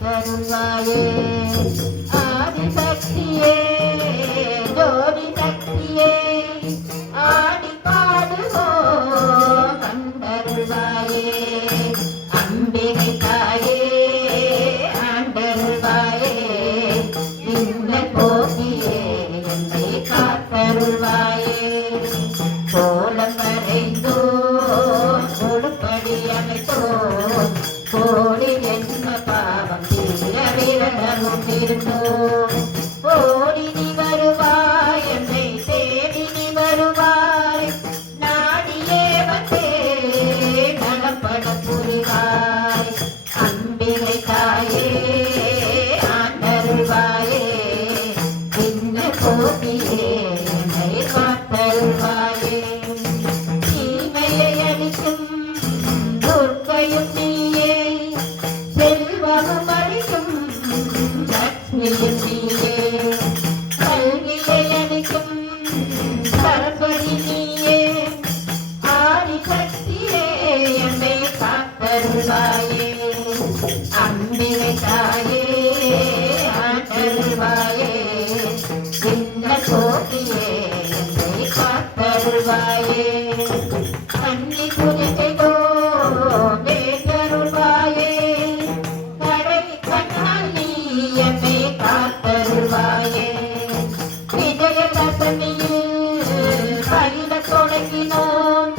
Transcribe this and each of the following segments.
கருள்வாயே ஆதிசக்தியே ஜோதி சக்தியே ஆடி பாடுவோம் கண்டருள்வாயே அம்பிகை தாயே ஆண்டருள்வாயே இன்னல் போக்கியே என்னை காத்தருள்வாயே கோலம் வரைந்தோ கொடுப்படி அமைத்தோ கோடி ஜென்ம பாவம் தீர விரதமும் இருந்தோம் ஓடி நீ வருவாய் என்னை தேடி நீ வருவாய் நாடியே வந்தே நலப்பட புரிவாய் அம்பிகை தாயே ஆண்டருள்வாயே இன்ன போக்கியே என்னை காத்தருள்வாயே தீமையை அளிக்கும் துர்க்கையும் நீயே செல்வமும் அளிக்கும் லட்சுமியும் நீயே கல்வியை அளிக்கும் சரஸ்வதி நீயே ஆதிசக்தியே என்னை காத்தருள்வாயே அம்பிகை தாயே ஆண்டருள்வாயே இன்ன போக்கியே என்னை காத்தருள்வாயே கண்ணி புரிசைதோ வேற்றருள்வாயே கடை கண்ணால் நீ என்னை காத்தருள்வாயே விஜயதசமியில் பயில தொடங்கினோம்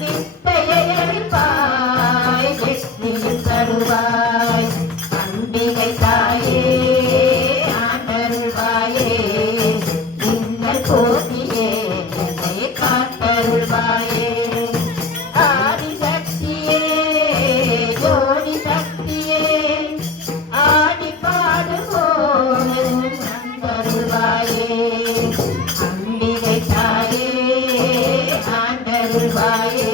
வித்தையை அளிப்பாய் வெற்றியில் தருவாய் அம்பிகை தாயே ஆண்டருள்வாயே இன்னல் போக்கியே என்னை காத்தருள்வாயே ஆதிசக்தியே ஜோதி சக்தியே ஆடி பாடுவோம் நந்தருள்வாயே அம்பிகை தாயே ஆண்டருள்வாயே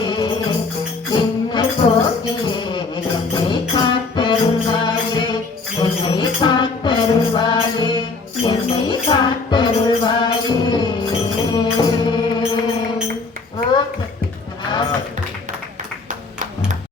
இன்னல் போக்கியே என்னை காத்தருள்வாயே என்னை காத்தருள்வாயே என்னை காத்தருள்வாயே